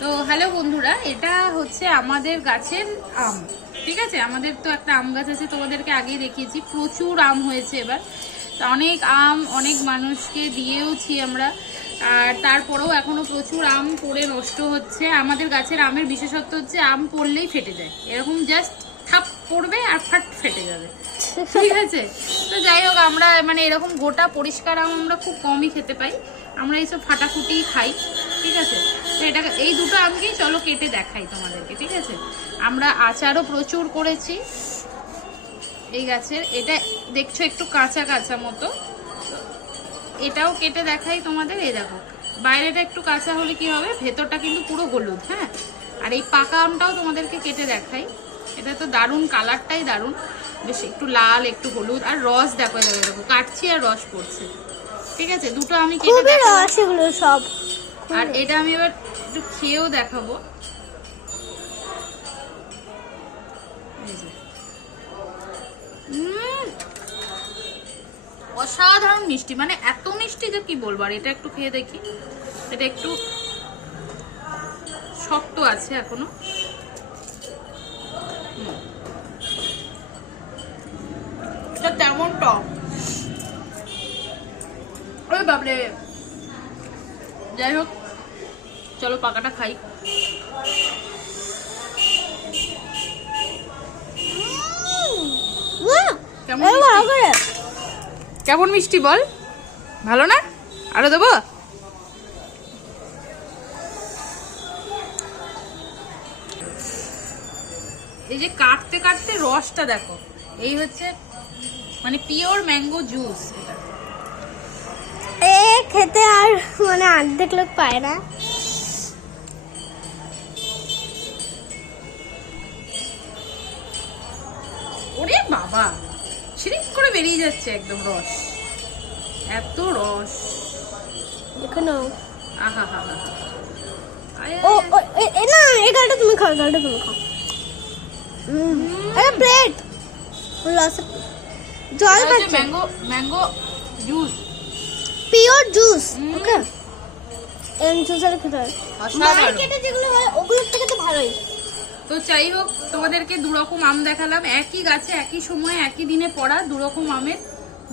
তো হ্যালো বন্ধুরা, এটা হচ্ছে আমাদের গাছের আম। ঠিক আছে, আমাদের তো একটা আম গাছ আছে, তোমাদেরকে আগেই দেখিয়েছি। প্রচুর আম হয়েছে এবার। তা অনেক আম অনেক মানুষকে দিয়েওছি আমরা, আর তারপরেও এখনো প্রচুর আম পড়ে নষ্ট হচ্ছে। আমাদের গাছের আমের বিশেষত্ব হচ্ছে আম পড়লেই ফেটে যায়, এরকম জাস্ট থাপ পড়বে আর ফাট ফেটে যাবে। ঠিক আছে, তো যাই হোক, আমরা মানে এরকম গোটা পরিষ্কার আম আমরা খুব কমই খেতে পাই, আমরা এইসব ফাটাফুটি খাই। ঠিক আছে, তো এটা এই দুটো আমকেই চলো কেটে দেখাই তোমাদেরকে। ঠিক আছে, আমরা আচারও প্রচুর করেছি এই গাছের। এটা দেখছো একটু কাঁচা কাঁচা মতো, এটাও কেটে দেখাই তোমাদের। এই দেখো, বাইরেটা একটু কাঁচা হলে কি হবে, ভেতরটা কিন্তু পুরো হলুদ। হ্যাঁ, আর এই পাকা আমটাও তোমাদেরকে কেটে দেখাই। এটা তো দারুণ, কালারটাই দারুণ, বেশ একটু লাল একটু হলুদ, আর রস দেখো। দেখো কাটছি আর রস পড়ছে। ঠিক আছে, দুটো আমি কেটে দেখাবো সব। আর এটা আমি এবার একটু খেয়েও দেখাবো। অসাধারণ মিষ্টি, মানে এত মিষ্টি যে কি বলবো। আর এটা একটু খেয়ে দেখি, এটা একটু শক্ত আছে এখনো। এটা তেমন টক, ওই বাবরে। যাই হোক, চলো পাকাটা খাই। কেমন মিষ্টি বল, ভালো না? আরো দেবো? এই যে কাটতে কাটতে রসটা দেখো, এই হচ্ছে মানে পিওর ম্যাঙ্গো জুস। এ খেতে আর মানে অর্ধেক লোক পায় না। ওরে বাবা, ছিরিক করে বেরিয়ে যাচ্ছে একদম রস, এত রস। এখনো আহা হা হা। ও না, এই গালটা তুমি খাও, গালটা তুমি খাও। আরে প্লেট লস, জল খাচ্ছে। Mango mango juice, pure juice. Okay, এম জুসের খেতে মার্কেটে যেগুলো হয় ওগুলোর থেকে তো ভালোই। তো যাই হোক, তোমাদেরকে দুরকম আম দেখালাম, একই গাছে একই সময় একই দিনে পড়া দুরকম আমের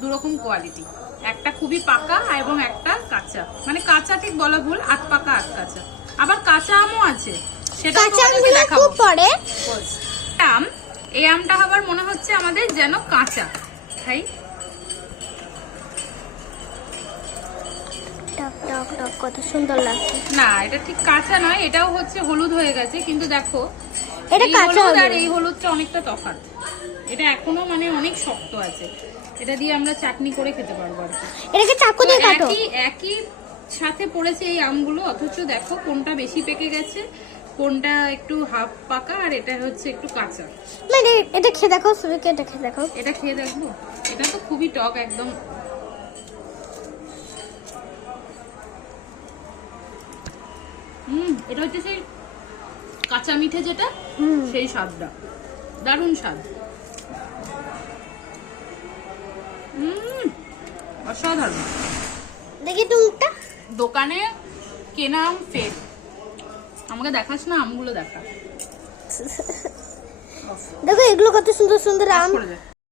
দুরকম কোয়ালিটি। একটা খুবই পাকা এবং একটা কাঁচা, মানে কাঁচা ঠিক বলা ভুল, আধ পাকা আধ কাঁচা। আবার কাঁচা আমও আছে, সেটা তোমাদেরকে দেখাবো পরে। আম, এই আমটা আবার মনে হচ্ছে আমাদের যেন কাঁচা। খাই। টক টক টক, কত সুন্দর লাগছে। না, এটা ঠিক কাঁচা নয়, এটাও হচ্ছে হলুদ হয়ে গেছে, কিন্তু দেখো এটা কাঁচা হলুদ আর এই হলুদটা অনেকটা তফাৎ। এটা এখনো মানে অনেক শক্ত আছে, এটা দিয়ে আমরা চাটনি করে খেতে পারবো আর কি। এটাকে চাকু দিয়ে কাটো। একই সাথে পড়েছে এই আমগুলো, অথচ দেখো কোনটা বেশি পেকে গেছে, কোনটা একটু হাফ পাকা, আর এটা হচ্ছে একটু কাঁচা। মানে এটা খেয়ে দেখো, সুবিকে এটা খেয়ে দেখো। এটা খেয়ে দেখবো, এটা তো খুবই টক একদম। এটা হচ্ছে সেই কাঁচা মিঠে যেটা, সেই স্বাদটা দারুণ স্বাদ। অসাধারণ। দেখি তুমিটা দোকানে কেনা আম ফেক, আমাকে দেখাস না, আমগুলো দেখা। দেখো এগুলো কত সুন্দর সুন্দর আম।